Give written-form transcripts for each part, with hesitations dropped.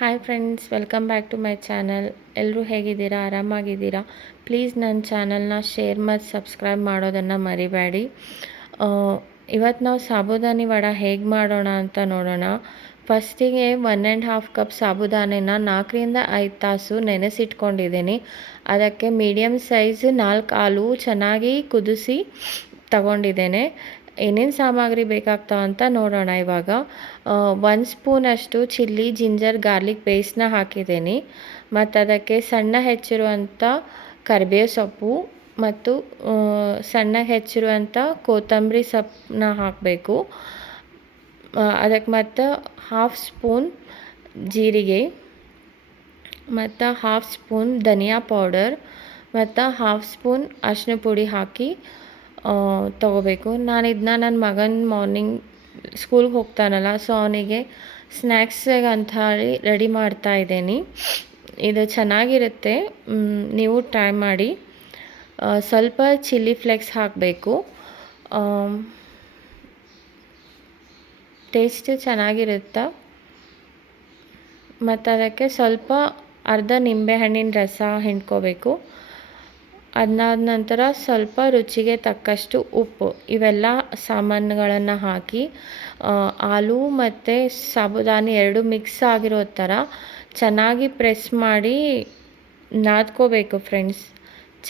Hi friends, welcome back to my channel. ಎಲ್ಲರೂ ಹೇಗಿದ್ದೀರಾ? ಆರಾಮಾಗಿದ್ದೀರಾ? Please ನನ್ನ ಚಾನಲ್ನ ಶೇರ್ ಮತ್ತು ಸಬ್ಸ್ಕ್ರೈಬ್ ಮಾಡೋದನ್ನು ಮರಿಬೇಡಿ. ಇವತ್ತು ನಾವು ಸಾಬುದಾನಿ ವಡೆ ಹೇಗೆ ಮಾಡೋಣ ಅಂತ ನೋಡೋಣ. ಫಸ್ಟಿಗೆ 1.5 ಕಪ್ ಸಾಬುದಾನಿನ 4-5 ತಾಸು ನೆನೆಸಿಟ್ಕೊಂಡಿದ್ದೀನಿ. ಅದಕ್ಕೆ ಮೀಡಿಯಮ್ ಸೈಜ್ 4 ಹಾಲು ಚೆನ್ನಾಗಿ ಕುದಿಸಿ ತಗೊಂಡಿದ್ದೇನೆ. ಏನೇನು ಸಾಮಗ್ರಿ ಬೇಕಾಗ್ತಾವಂತ ನೋಡೋಣ. ಇವಾಗ 1 ಸ್ಪೂನಷ್ಟು ಚಿಲ್ಲಿ ಜಿಂಜರ್ ಗಾರ್ಲಿಕ್ ಪೇಸ್ಟ್ನ ಹಾಕಿದ್ದೀನಿ. ಮತ್ತು ಅದಕ್ಕೆ ಸಣ್ಣ ಹೆಚ್ಚಿರುವಂಥ ಕರಿಬೇವು ಸೊಪ್ಪು ಮತ್ತು ಸಣ್ಣಗೆ ಹೆಚ್ಚಿರುವಂಥ ಕೊತ್ತಂಬರಿ ಸೊಪ್ಪನ್ನ ಹಾಕಬೇಕು. ಅದಕ್ಕೆ ಮತ್ತು 1/2 ಸ್ಪೂನ್ ಜೀರಿಗೆ ಮತ್ತು 1/2 ಸ್ಪೂನ್ ಧನಿಯಾ ಪೌಡರ್ ಮತ್ತು 1/2 ಸ್ಪೂನ್ ಅರಿಶಿನ ಪುಡಿ ಹಾಕಿ ತೊಗೋಬೇಕು. ನಾನು ಇದನ್ನ ನನ್ನ ಮಗನ ಮಾರ್ನಿಂಗ್ ಸ್ಕೂಲ್ಗೆ ಹೋಗ್ತಾನಲ್ಲ, ಸೊ ಅವನಿಗೆ ಸ್ನ್ಯಾಕ್ಸಿಗೆ ಅಂತ ಹೇಳಿ ರೆಡಿ ಮಾಡ್ತಾ ಇದ್ದೀನಿ. ಇದು ಚೆನ್ನಾಗಿರುತ್ತೆ, ನೀವು ಟ್ರೈ ಮಾಡಿ. ಸ್ವಲ್ಪ ಚಿಲ್ಲಿ ಫ್ಲೇಕ್ಸ್ ಹಾಕಬೇಕು, ಟೇಸ್ಟ್ ಚೆನ್ನಾಗಿರುತ್ತೆ. ಮತ್ತು ಅದಕ್ಕೆ ಸ್ವಲ್ಪ ಅರ್ಧ ನಿಂಬೆಹಣ್ಣಿನ ರಸ ಹಿಂಡ್ಕೋಬೇಕು. ಅದಾದ ನಂತರ ಸ್ವಲ್ಪ ರುಚಿಗೆ ತಕ್ಕಷ್ಟು ಉಪ್ಪು, ಇವೆಲ್ಲ ಸಾಮಾನುಗಳನ್ನು ಹಾಕಿ ಹಾಲು ಮತ್ತು ಸಾಬುದಾನಿ ಎರಡು ಮಿಕ್ಸ್ ಆಗಿರೋ ಥರ ಚೆನ್ನಾಗಿ ಪ್ರೆಸ್ ಮಾಡಿ ನಾದ್ಕೋಬೇಕು ಫ್ರೆಂಡ್ಸ್.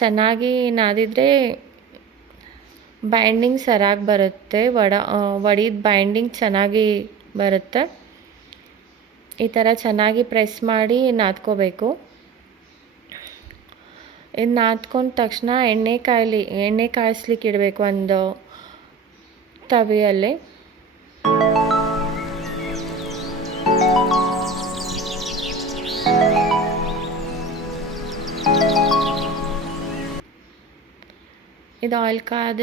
ಚೆನ್ನಾಗಿ ನಾದಿದರೆ ಬೈಂಡಿಂಗ್ ಸರಿಯಾಗಿ ಬರುತ್ತೆ, ವಡಿದ ಬೈಂಡಿಂಗ್ ಚೆನ್ನಾಗಿ ಬರುತ್ತೆ. ಈ ಥರ ಚೆನ್ನಾಗಿ ಪ್ರೆಸ್ ಮಾಡಿ ನಾದ್ಕೋಬೇಕು. ಇದು ನಾದ್ಕೊಂಡ ತಕ್ಷಣ ಎಣ್ಣೆ ಕಾಯಿಸ್ಲಿಕ್ಕೆ ಇಡಬೇಕು ಒಂದು ತವಿಯಲ್ಲಿ. ಇದು ಆಯಿಲ್ ಕಾದ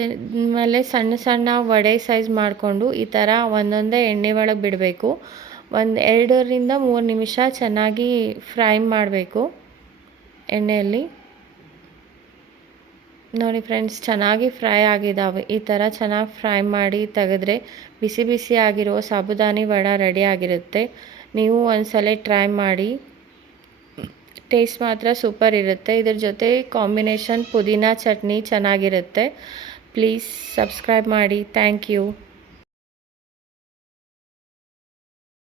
ಮೇಲೆ ಸಣ್ಣ ಸಣ್ಣ ವಡೆ ಸೈಜ್ ಮಾಡಿಕೊಂಡು ಈ ಥರ ಒಂದೊಂದೇ ಎಣ್ಣೆ ಒಳಗೆ ಬಿಡಬೇಕು. 2-3 ನಿಮಿಷ ಚೆನ್ನಾಗಿ ಫ್ರೈ ಮಾಡಬೇಕು ಎಣ್ಣೆಯಲ್ಲಿ. ನೋಡಿ ಫ್ರೆಂಡ್ಸ್, ಚೆನ್ನಾಗಿ ಫ್ರೈ ಆಗಿದ್ದಾವೆ. ಈ ಥರ ಚೆನ್ನಾಗಿ ಫ್ರೈ ಮಾಡಿ ತೆಗೆದ್ರೆ ಬಿಸಿ ಬಿಸಿ ಆಗಿರೋ ಸಾಬುದಾನಿ ವಡೆ ರೆಡಿ ಆಗಿರುತ್ತೆ. ನೀವು ಒಂದ್ಸಲ ಟ್ರೈ ಮಾಡಿ, ಟೇಸ್ಟ್ ಮಾತ್ರ ಸೂಪರ್ ಇರುತ್ತೆ. ಇದ್ರ ಜೊತೆ ಕಾಂಬಿನೇಷನ್ ಪುದೀನ ಚಟ್ನಿ ಚೆನ್ನಾಗಿರುತ್ತೆ. ಪ್ಲೀಸ್ ಸಬ್ಸ್ಕ್ರೈಬ್ ಮಾಡಿ. Thank you.